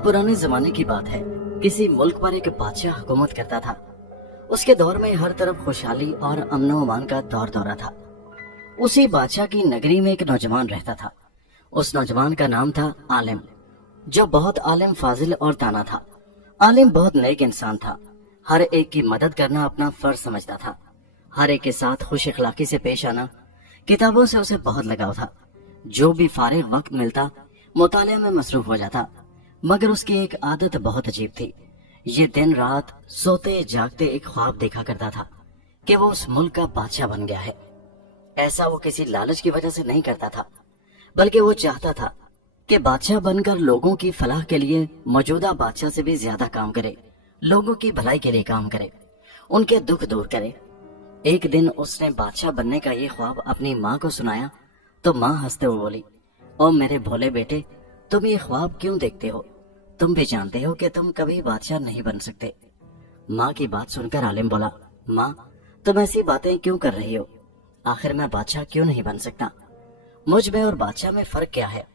बहुत पुराने जमाने की बात है। किसी मुल्क पर एक बादशाह हुकूमत करता था। उसके दौर में हर तरफ खुशहाली और अमन व अमान का दौर दौरा था। उसी बादशाह की नगरी में एक नौजवान रहता था। उस नौजवान का नाम था आलिम, जो बहुत आलिम, फाजिल और दाना था। आलिम बहुत नेक इंसान था। हर एक की मदद करना अपना फर्ज समझता था। हर एक के साथ खुश इखलाकी से पेश आना। किताबों से उसे बहुत लगाव था। जो भी फारिग वक्त मिलता मुतालिया में मसरूफ हो जाता। मगर उसकी एक आदत बहुत अजीब थी। ये दिन रात सोते जागते एक ख्वाब देखा करता था कि वो उस मुल्क का बादशाह बन गया है। ऐसा वो किसी लालच की वजह से नहीं करता था, बल्कि वो चाहता था कि बादशाह बनकर लोगों की फलाह के लिए मौजूदा बादशाह से भी ज्यादा काम करे, लोगों की भलाई के लिए काम करे, उनके दुख दूर करे। एक दिन उसने बादशाह बनने का ये ख्वाब अपनी माँ को सुनाया तो माँ हंसते हुए बोली, ओ मेरे भोले बेटे, तुम ये ख्वाब क्यों देखते हो? तुम भी जानते हो कि तुम कभी बादशाह नहीं बन सकते। माँ की बात सुनकर आलिम बोला, माँ तुम ऐसी बातें क्यों कर रही हो? आखिर मैं बादशाह क्यों नहीं बन सकता? मुझ में और बादशाह में फर्क क्या है?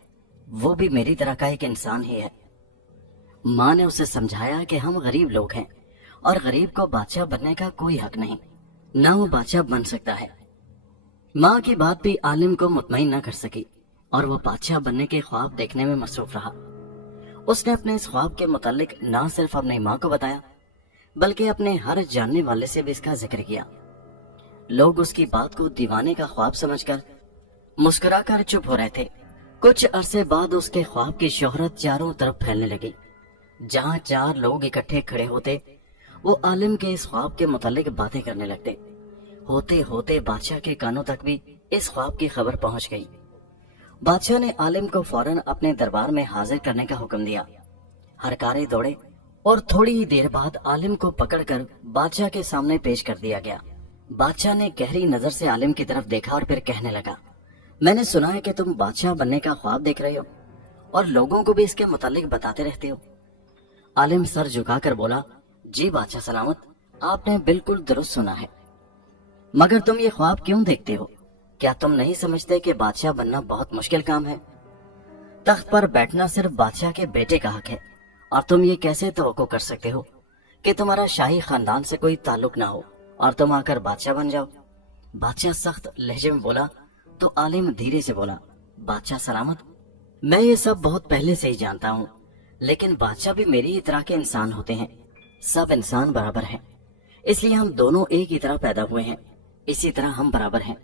वो भी मेरी तरह का एक इंसान ही है। माँ ने उसे समझाया कि हम गरीब लोग हैं और गरीब को बादशाह बनने का कोई हक नहीं, ना वो बादशाह बन सकता है। माँ की बात भी आलिम को मुतमईन न कर सकी और वो बादशाह बनने के ख्वाब देखने में मसरूफ रहा। उसने अपने इस ख्वाब के मुतालिक ना सिर्फ अपनी माँ को बताया, बल्कि अपने हर जानने वाले से भी इसका जिक्र किया। लोग उसकी बात को दीवाने का ख्वाब समझकर मुस्कुराकर चुप हो रहे थे। कुछ अरसे बाद उसके ख्वाब की शोहरत चारों तरफ फैलने लगी। जहाँ चार लोग इकट्ठे खड़े होते, वो आलिम के इस ख्वाब के मुतालिक बातें करने लगते। होते होते बादशाह के कानों तक भी इस ख्वाब की खबर पहुंच गई। बादशाह ने आलिम को फौरन अपने दरबार में हाजिर करने का हुक्म दिया। हरकारे दौड़े और थोड़ी ही देर बाद आलिम को पकड़कर बादशाह के सामने पेश कर दिया गया। बादशाह ने गहरी नजर से आलिम की तरफ देखा और फिर कहने लगा, मैंने सुना है कि तुम बादशाह बनने का ख्वाब देख रहे हो और लोगों को भी इसके मुतालिक बताते रहते हो। आलिम सर झुकाकर बोला, जी बादशाह सलामत, आपने बिल्कुल दुरुस्त सुना है। मगर तुम ये ख्वाब क्यों देखते हो? क्या तुम नहीं समझते कि बादशाह बनना बहुत मुश्किल काम है? तख्त पर बैठना सिर्फ बादशाह के बेटे का हक है और तुम ये कैसे तवक्को कर सकते हो कि तुम्हारा शाही खानदान से कोई ताल्लुक ना हो और तुम आकर बादशाह बन जाओ? बादशाह सख्त लहजे में बोला तो आलिम धीरे से बोला, बादशाह सलामत, मैं ये सब बहुत पहले से ही जानता हूँ, लेकिन बादशाह भी मेरी ही तरह के इंसान होते हैं। सब इंसान बराबर हैं, इसलिए हम दोनों एक ही तरह पैदा हुए हैं, इसी तरह हम बराबर हैं।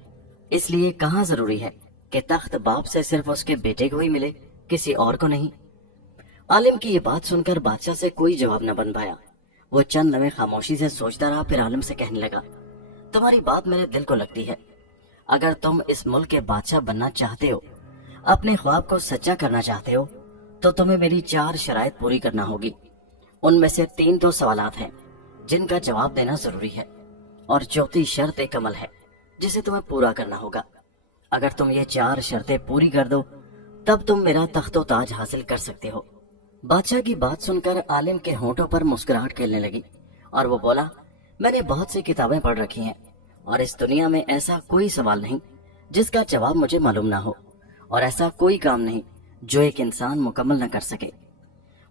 इसलिए कहाँ जरूरी है कि तख्त बाप से सिर्फ उसके बेटे को ही मिले, किसी और को नहीं। आलिम की ये बात सुनकर बादशाह से कोई जवाब न बन पाया। वो चंद लम्हे खामोशी से सोचता रहा, फिर आलिम से कहने लगा, तुम्हारी बात मेरे दिल को लगती है। अगर तुम इस मुल्क के बादशाह बनना चाहते हो, अपने ख्वाब को सच्चा करना चाहते हो, तो तुम्हें मेरी 4 शराइत पूरी करना होगी। उनमें से 3 तो सवालात हैं जिनका जवाब देना जरूरी है, और चौथी शर्त एक अमल है जिसे तुम्हें पूरा करना होगा। अगर तुम ये 4 शर्तें पूरी कर दो, तब तुम मेरा तख्तो ताज हासिल कर सकते हो। बादशाह की बात सुनकर आलिम के होंठों पर मुस्कुराहट खेलने लगी और वो बोला, मैंने बहुत सी किताबें पढ़ रखी हैं और इस दुनिया में ऐसा कोई सवाल नहीं जिसका जवाब मुझे मालूम ना हो, और ऐसा कोई काम नहीं जो एक इंसान मुकम्मल न कर सके।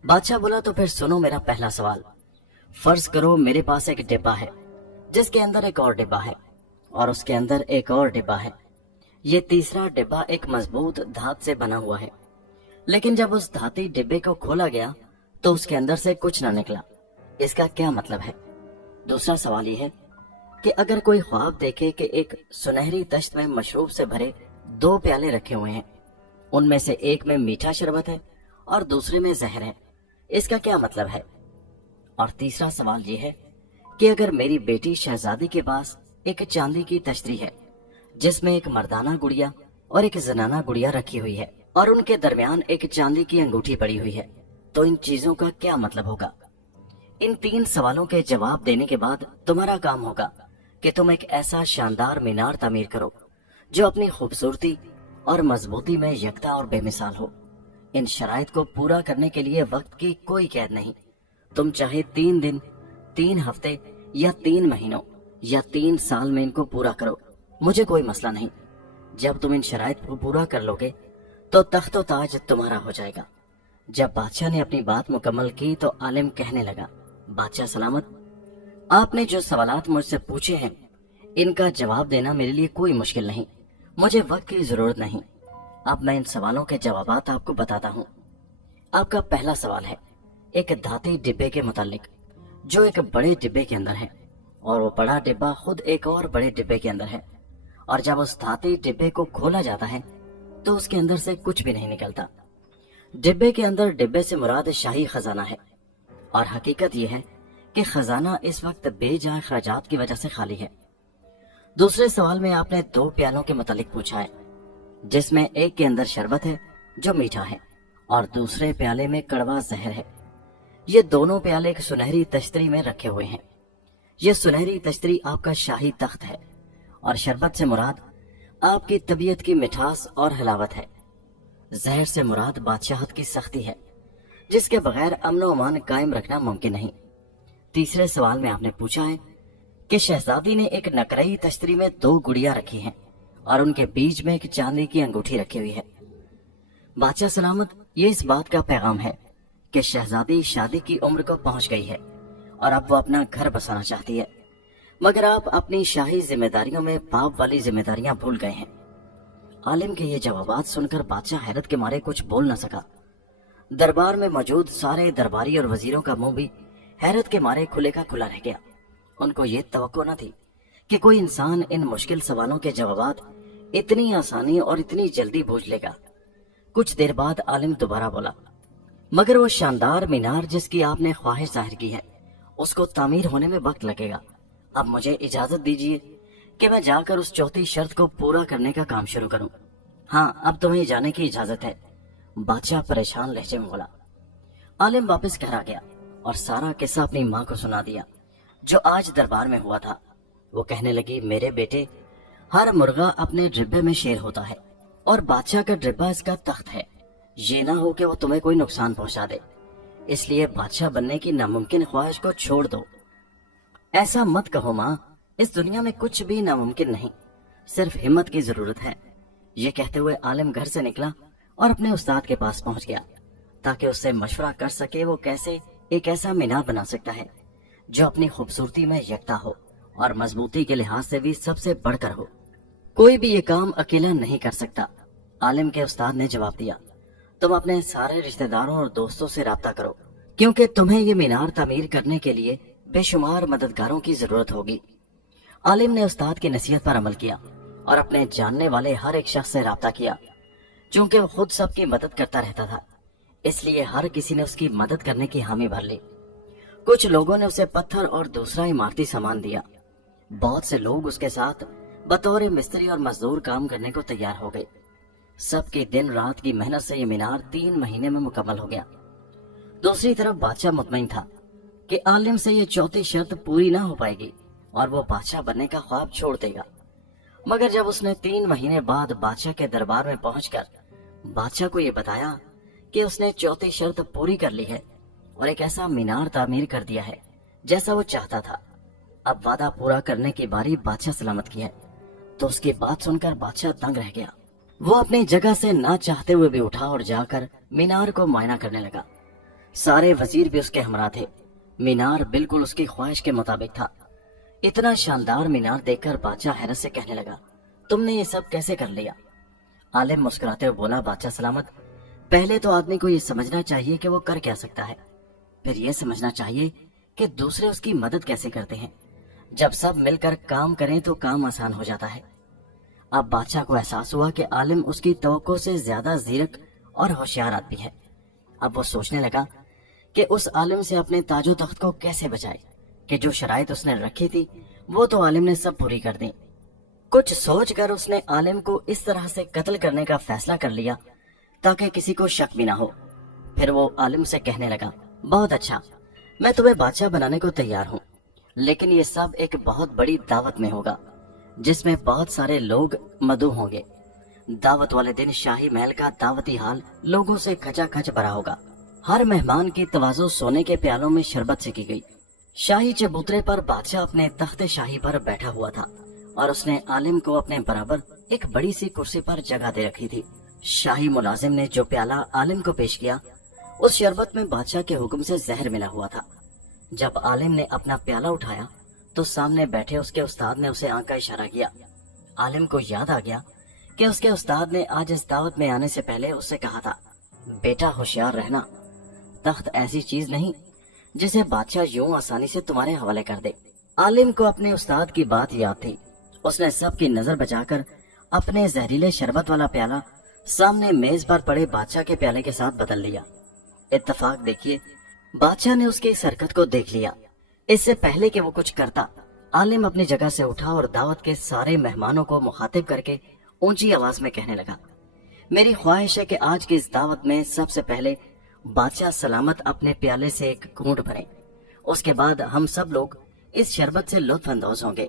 बादशाह बोला, तो फिर सुनो मेरा पहला सवाल। फर्ज करो मेरे पास एक डिब्बा है जिसके अंदर एक और डिब्बा है और उसके अंदर एक और डिब्बा है। ये तीसरा डिब्बा एक मजबूत धात से बना हुआ है, लेकिन जब उस धाती डिब्बे को खोला गया तो उसके अंदर से कुछ न निकला। इसका क्या मतलब है? दूसरा सवाल यह है कि अगर कोई ख्वाब देखे कि एक सुनहरी तश्त में मशरूब से भरे 2 प्याले रखे हुए हैं, उनमें से एक में मीठा शरबत है और दूसरे में जहर है, इसका क्या मतलब है? और तीसरा सवाल यह है कि अगर मेरी बेटी शहजादी के पास एक चांदी की तश्तरी है जिसमें एक मर्दाना गुड़िया और एक जनाना गुड़िया रखी हुई है और उनके दरमियान एक चांदी की अंगूठी पड़ी हुई है, तो इन चीजों का क्या मतलब होगा? इन 3 सवालों के जवाब देने के बाद तुम्हारा काम होगा कि तुम एक ऐसा शानदार मीनार तामीर करो जो अपनी खूबसूरती और मजबूती में यकता और बेमिसाल हो। इन शराइत को पूरा करने के लिए वक्त की कोई कैद नहीं। तुम चाहे 3 दिन, 3 हफ्ते या 3 महीनों या 3 साल में इनको पूरा करो, मुझे कोई मसला नहीं। जब तुम इन शराइत को पूरा कर लोगे तो तख्तो ताज तुम्हारा हो जाएगा। जब बादशाह ने अपनी बात मुकम्मल की तो आलिम कहने लगा, बादशाह सलामत, आपने जो सवालात मुझसे पूछे हैं इनका जवाब देना मेरे लिए कोई मुश्किल नहीं, मुझे वक्त की जरूरत नहीं। अब मैं इन सवालों के जवाबात आपको बताता हूँ। आपका पहला सवाल है एक धाती डिब्बे के मुतालिक, जो एक बड़े डिब्बे के अंदर है और वो बड़ा डिब्बा खुद एक और बड़े डिब्बे के अंदर है, और जब उस धाती डिब्बे को खोला जाता है तो उसके अंदर से कुछ भी नहीं निकलता। डिब्बे के अंदर डिब्बे से मुराद शाही खजाना है, और हकीकत यह है कि खजाना इस वक्त बेजा अखराजात की वजह से खाली है। दूसरे सवाल में आपने 2 प्यालों के मुतालिक पूछा है, जिसमें एक के अंदर शरबत है जो मीठा है और दूसरे प्याले में कड़वा जहर है। ये दोनों प्याले एक सुनहरी तश्तरी में रखे हुए हैं। ये सुनहरी तश्तरी आपका शाही तख्त है और शरबत से मुराद आपकी तबीयत की मिठास और हलावत है। जहर से मुराद बादशाहत की सख्ती है, जिसके बगैर अमन व अमान कायम रखना मुमकिन नहीं। तीसरे सवाल में आपने पूछा है कि शहजादी ने एक नकरई तश्तरी में 2 गुड़िया रखी हैं और उनके बीच में एक चांदी की अंगूठी रखी हुई है। बादशाह सलामत, ये इस बात का पैगाम है कि शहजादी शादी की उम्र को पहुंच गई है और अब वो अपना घर बसाना चाहती है, मगर आप अपनी शाही जिम्मेदारियों में बाप वाली जिम्मेदारियां भूल गए हैं। आलिम के ये जवाबात सुनकर बादशाह हैरत के मारे कुछ बोल न सका। दरबार में मौजूद सारे दरबारी और वजीरों का मुंह भी हैरत के मारे खुले का खुला रह गया। उनको ये तवक्को न थी कि कोई इंसान इन मुश्किल सवालों के जवाबात इतनी आसानी और इतनी जल्दी बूझ लेगा। कुछ देर बाद आलिम दोबारा बोला, मगर वो शानदार मीनार जिसकी आपने ख्वाहिश जाहिर की है, उसको तामीर होने में वक्त लगेगा। अब मुझे इजाजत दीजिए कि मैं जाकर उस चौथी शर्त को पूरा करने का काम शुरू करूं। हाँ, अब तुम्हें जाने की इजाजत है, बादशाह परेशान लहजे में बोला। आलिम वापस घर आ गया और सारा किस्सा अपनी माँ को सुना दिया जो आज दरबार में हुआ था। वो कहने लगी, मेरे बेटे, हर मुर्गा अपने डिब्बे में शेर होता है और बादशाह का डिब्बा इसका तख्त है। ये ना हो कि वो तुम्हें कोई नुकसान पहुंचा दे, इसलिए बादशाह बनने की नामुमकिन ख्वाहिश को छोड़ दो। ऐसा मत कहो माँ, इस दुनिया में कुछ भी नामुमकिन नहीं, सिर्फ हिम्मत की जरूरत है। ये कहते हुए आलिम घर से निकला और अपने उस्ताद के पास पहुंच गया ताकि उससे मशवरा कर सके वो कैसे एक ऐसा मीनार बना सकता है जो अपनी खूबसूरती में यकता हो और मजबूती के लिहाज से भी सबसे बढ़कर हो। कोई भी ये काम अकेला नहीं कर सकता। आलिम के उस्ताद ने जवाब दिया, तुम अपने सारे रिश्तेदारों और दोस्तों से राब्ता करो, क्योंकि तुम्हें ये मीनार तामीर करने के लिए बेशुमार मददगारों की जरूरत होगी। आलिम ने उस्ताद की नसीहत पर अमल किया और अपने जानने वाले हर एक शख्स से राब्ता किया। चूंकि वो खुद सबकी मदद करता रहता था, इसलिए हर किसी ने उसकी मदद करने की हामी भर ली। कुछ लोगों ने उसे पत्थर और दूसरा इमारती सामान दिया। बहुत से लोग उसके साथ बतौर मिस्त्री और मजदूर काम करने को तैयार हो गए। सबके दिन रात की मेहनत से ये मीनार 3 महीने में मुकम्मल हो गया। दूसरी तरफ बादशाह मुतमईन था कि आलिम से ये चौथी शर्त पूरी ना हो पाएगी और वो बादशाह बनने का ख्वाब छोड़ देगा। मगर जब उसने 3 महीने बाद बादशाह के दरबार में पहुंचकर बादशाह को ये बताया कि उसने चौथी शर्त पूरी कर ली है और एक ऐसा मीनार तामीर कर दिया है जैसा वो चाहता था, अब वादा पूरा करने की बारी बादशाह सलामत की है, तो उसकी बात सुनकर बादशाह दंग रह गया। वो अपनी जगह से ना चाहते हुए भी उठा और जाकर मीनार को मुआयना करने लगा। सारे वजीर भी उसके हमरा थे। मीनार बिल्कुल उसकी ख्वाहिश के मुताबिक था। इतना शानदार मीनार देखकर बादशाह हैरत से कहने लगा, तुमने ये सब कैसे कर लिया? आलिम मुस्कुराते हुए बोला, बादशाह सलामत, पहले तो आदमी को ये समझना चाहिए कि वो कर क्या सकता है, फिर ये समझना चाहिए कि दूसरे उसकी मदद कैसे करते हैं। जब सब मिलकर काम करें तो काम आसान हो जाता है। अब बादशाह को एहसास हुआ कि आलिम उसकी तवक्को से ज्यादा जीरक और होशियार आदमी है। अब वो सोचने लगा कि उस आलिम से अपने ताजो तख्त को कैसे बचाए कि जो शराइत उसने रखी थी वो तो आलिम ने सब पूरी कर दी। कुछ सोचकर उसने आलिम को इस तरह से कत्ल करने का फैसला कर लिया ताकि किसी को शक भी ना हो। फिर वो आलिम से कहने लगा, बहुत अच्छा, मैं तुम्हें बादशाह बनाने को तैयार हूँ, लेकिन ये सब एक बहुत बड़ी दावत में होगा जिसमें बहुत सारे लोग मदऊ होंगे। दावत वाले दिन शाही महल का दावती हाल लोगों से खचाखच भरा होगा। हर मेहमान की तवाज़ो सोने के प्यालों में शरबत से की गई। शाही चबूतरे पर बादशाह अपने तख्त शाही पर बैठा हुआ था और उसने आलिम को अपने बराबर एक बड़ी सी कुर्सी पर जगह दे रखी थी। शाही मुलाजिम ने जो प्याला आलिम को पेश किया उस शरबत में बादशाह के हुक्म से जहर मिला हुआ था। जब आलिम ने अपना प्याला उठाया तो सामने बैठे उसके उस्ताद ने उसे आंख का इशारा किया। आलिम को याद आ गया कि उसके उस्ताद ने आज इस दावत में आने से पहले उससे कहा था, बेटा होशियार रहना, तख्त ऐसी चीज नहीं जिसे बादशाह यूं आसानी से तुम्हारे हवाले कर दे। आलिम को अपने उस्ताद की बात याद थी। उसने सबकी नजर बचाकर अपने जहरीले शरबत वाला प्याला सामने मेज पर पड़े बादशाह के प्याले के साथ बदल लिया। इत्तेफाक देखिए, बादशाह ने उसकी इस हरकत को देख लिया। इससे पहले कि वो कुछ करता, आलिम अपनी जगह से उठा और दावत के सारे मेहमानों को मुखातिब करके ऊंची आवाज में कहने लगा, मेरी ख्वाहिश है कि आज की इस दावत में सबसे पहले बादशाह सलामत अपने प्याले से एक घूंट भरे। उसके बाद हम सब लोग इस शरबत से लुत्फ अंदोज होंगे।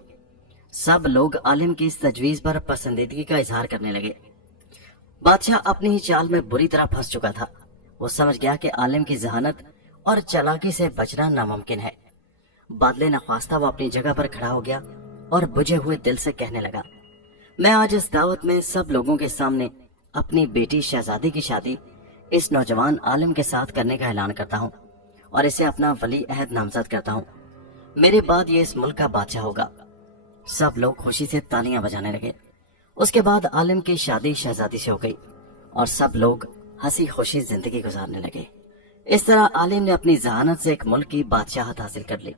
सब लोग आलिम की इस तजवीज पर पसंदीदगी का इजहार करने लगे। बादशाह अपनी ही चाल में बुरी तरह फंस चुका था। वो समझ गया कि आलिम की जहानत और चालाकी से बचना नामुमकिन है। बादले नख्वास्ता वो अपनी जगह पर खड़ा हो गया और बुझे हुए दिल से कहने लगा, मैं आज इस दावत में सब लोगों के सामने अपनी बेटी शहजादी की शादी इस नौजवान आलिम के साथ करने का ऐलान करता हूँ और इसे अपना वली अहद नामजद करता हूँ। मेरे बाद ये इस मुल्क का बादशाह होगा। सब लोग खुशी से तालियां बजाने लगे। उसके बाद आलिम की शादी शहजादी से हो गई और सब लोग हंसी खुशी जिंदगी गुजारने लगे। इस तरह आलिम ने अपनी जहानत से एक मुल्क की बादशाहत हासिल कर ली।